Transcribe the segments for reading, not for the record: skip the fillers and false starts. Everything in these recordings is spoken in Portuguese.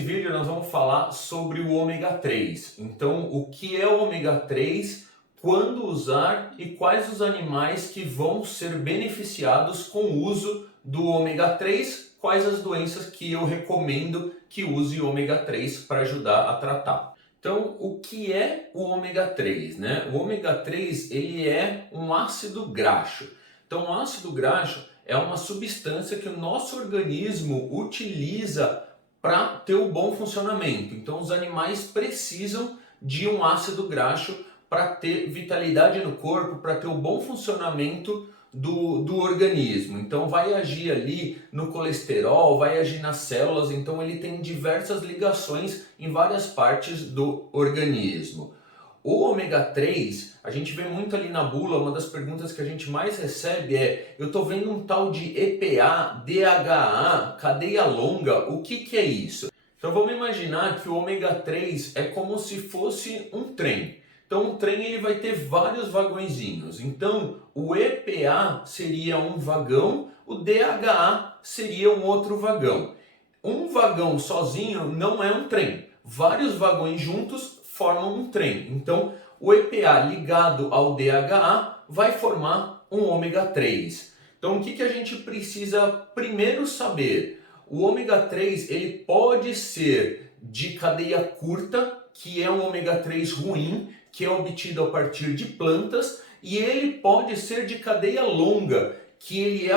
vídeo nós vamos falar sobre o ômega 3. Então, o que é o ômega 3, quando usar e quais os animais que vão ser beneficiados com o uso do ômega 3, quais as doenças que eu recomendo que use o ômega 3 para ajudar a tratar. Então, o que é o ômega 3, né? O ômega 3, ele é um ácido graxo. Então, o ácido graxo é uma substância que o nosso organismo utiliza para ter um bom funcionamento. Então, os animais precisam de um ácido graxo para ter vitalidade no corpo, para ter um bom funcionamento do organismo. Então, vai agir ali no colesterol, vai agir nas células. Então, ele tem diversas ligações em várias partes do organismo. O ômega 3, a gente vê muito ali na bula, uma das perguntas que a gente mais recebe é: eu estou vendo um tal de EPA, DHA, cadeia longa, o que é isso? Então vamos imaginar que o ômega 3 é como se fosse um trem. Então o trem ele vai ter vários vagõezinhos. Então o EPA seria um vagão, o DHA seria um outro vagão. Um vagão sozinho não é um trem. Vários vagões juntos formam um trem. Então, o EPA ligado ao DHA vai formar um ômega 3. Então, o que a gente precisa primeiro saber? O ômega 3 ele pode ser de cadeia curta, que é um ômega 3 ruim, que é obtido a partir de plantas, e ele pode ser de cadeia longa, que ele é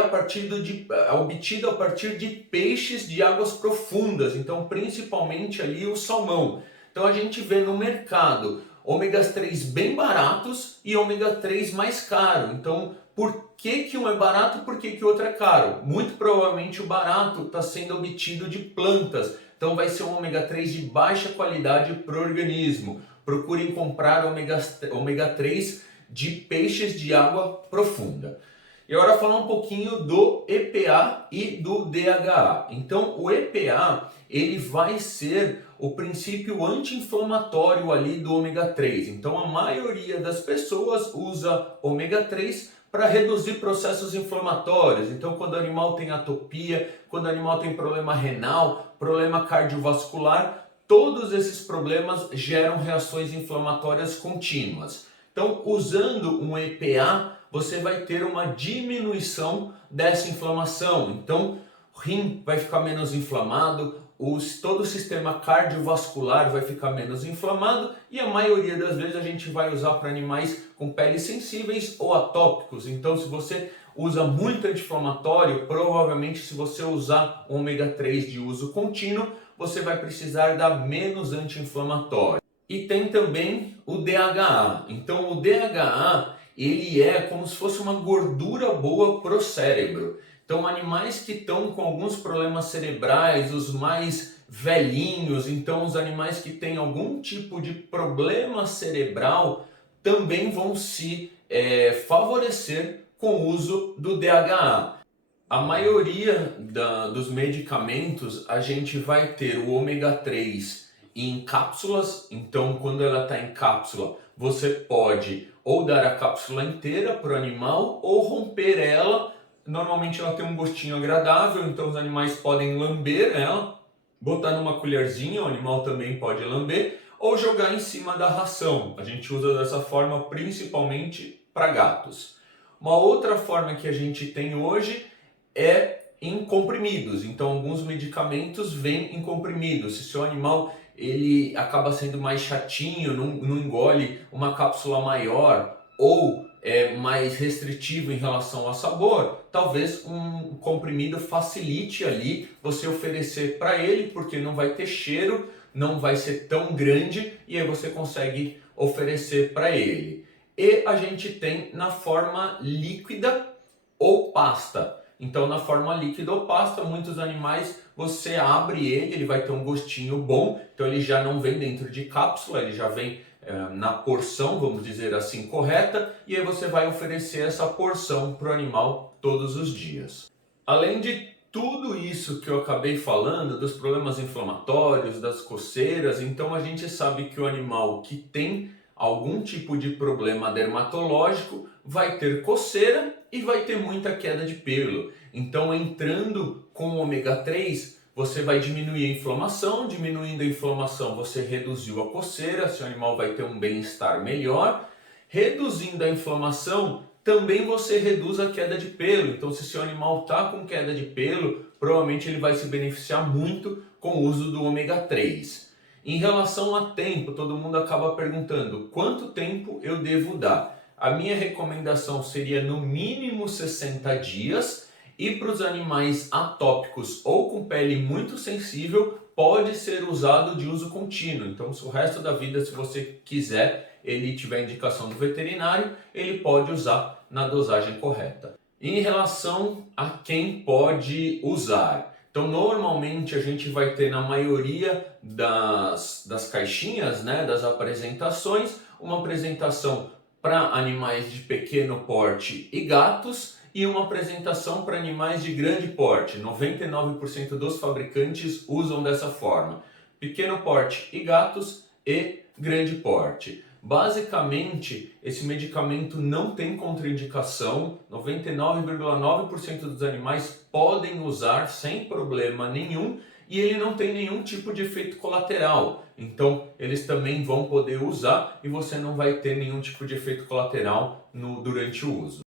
obtido a partir de peixes de águas profundas, então principalmente ali o salmão. Então a gente vê no mercado ômegas 3 bem baratos e ômega 3 mais caro. Então por que um é barato e por que o outro é caro? Muito provavelmente o barato está sendo obtido de plantas. Então vai ser um ômega 3 de baixa qualidade para o organismo. Procurem comprar ômega 3 de peixes de água profunda. E agora falar um pouquinho do EPA e do DHA. Então o EPA ele vai ser o princípio anti-inflamatório ali do ômega 3. Então a maioria das pessoas usa ômega 3 para reduzir processos inflamatórios. Então quando o animal tem atopia, quando o animal tem problema renal, problema cardiovascular, todos esses problemas geram reações inflamatórias contínuas. Então usando um EPA, você vai ter uma diminuição dessa inflamação. Então, o rim vai ficar menos inflamado, todo o sistema cardiovascular vai ficar menos inflamado e a maioria das vezes a gente vai usar para animais com peles sensíveis ou atópicos. Então, se você usa muito anti-inflamatório, provavelmente se você usar ômega 3 de uso contínuo, você vai precisar dar menos anti-inflamatório. E tem também o DHA. Então, o DHA ele é como se fosse uma gordura boa para o cérebro. Então, animais que estão com alguns problemas cerebrais, os mais velhinhos, então os animais que têm algum tipo de problema cerebral, também vão se favorecer com o uso do DHA. A maioria dos medicamentos, a gente vai ter o ômega 3 em cápsulas, então quando ela está em cápsula, você pode ou dar a cápsula inteira para o animal ou romper ela. Normalmente ela tem um gostinho agradável, então os animais podem lamber ela, botar numa colherzinha, o animal também pode lamber, ou jogar em cima da ração. A gente usa dessa forma principalmente para gatos. Uma outra forma que a gente tem hoje é em comprimidos. Então alguns medicamentos vêm em comprimidos. Se seu animal ele acaba sendo mais chatinho, não engole uma cápsula maior ou é mais restritivo em relação ao sabor, talvez um comprimido facilite ali você oferecer para ele, porque não vai ter cheiro, não vai ser tão grande e aí você consegue oferecer para ele. E a gente tem na forma líquida ou pasta. Então, na forma líquida ou pasta, muitos animais você abre ele vai ter um gostinho bom. Então, ele já não vem dentro de cápsula, ele já vem na porção, vamos dizer assim, correta. E aí você vai oferecer essa porção para o animal todos os dias. Além de tudo isso que eu acabei falando, dos problemas inflamatórios, das coceiras, então a gente sabe que o animal que tem algum tipo de problema dermatológico vai ter coceira e vai ter muita queda de pelo. Então, entrando com o ômega 3, você vai diminuir a inflamação, diminuindo a inflamação você reduziu a coceira, seu animal vai ter um bem-estar melhor. Reduzindo a inflamação, também você reduz a queda de pelo. Então, se seu animal está com queda de pelo, provavelmente ele vai se beneficiar muito com o uso do ômega 3. Em relação a tempo, todo mundo acaba perguntando quanto tempo eu devo dar. A minha recomendação seria no mínimo 60 dias e para os animais atópicos ou com pele muito sensível, pode ser usado de uso contínuo. Então, se o resto da vida, se você quiser, ele tiver indicação do veterinário, ele pode usar na dosagem correta. Em relação a quem pode usar, então normalmente a gente vai ter na maioria das caixinhas, né, das apresentações, uma apresentação para animais de pequeno porte e gatos e uma apresentação para animais de grande porte. 99% dos fabricantes usam dessa forma: pequeno porte e gatos e grande porte. Basicamente, esse medicamento não tem contraindicação, 99,9% dos animais podem usar sem problema nenhum e ele não tem nenhum tipo de efeito colateral. Então, eles também vão poder usar e você não vai ter nenhum tipo de efeito colateral durante o uso.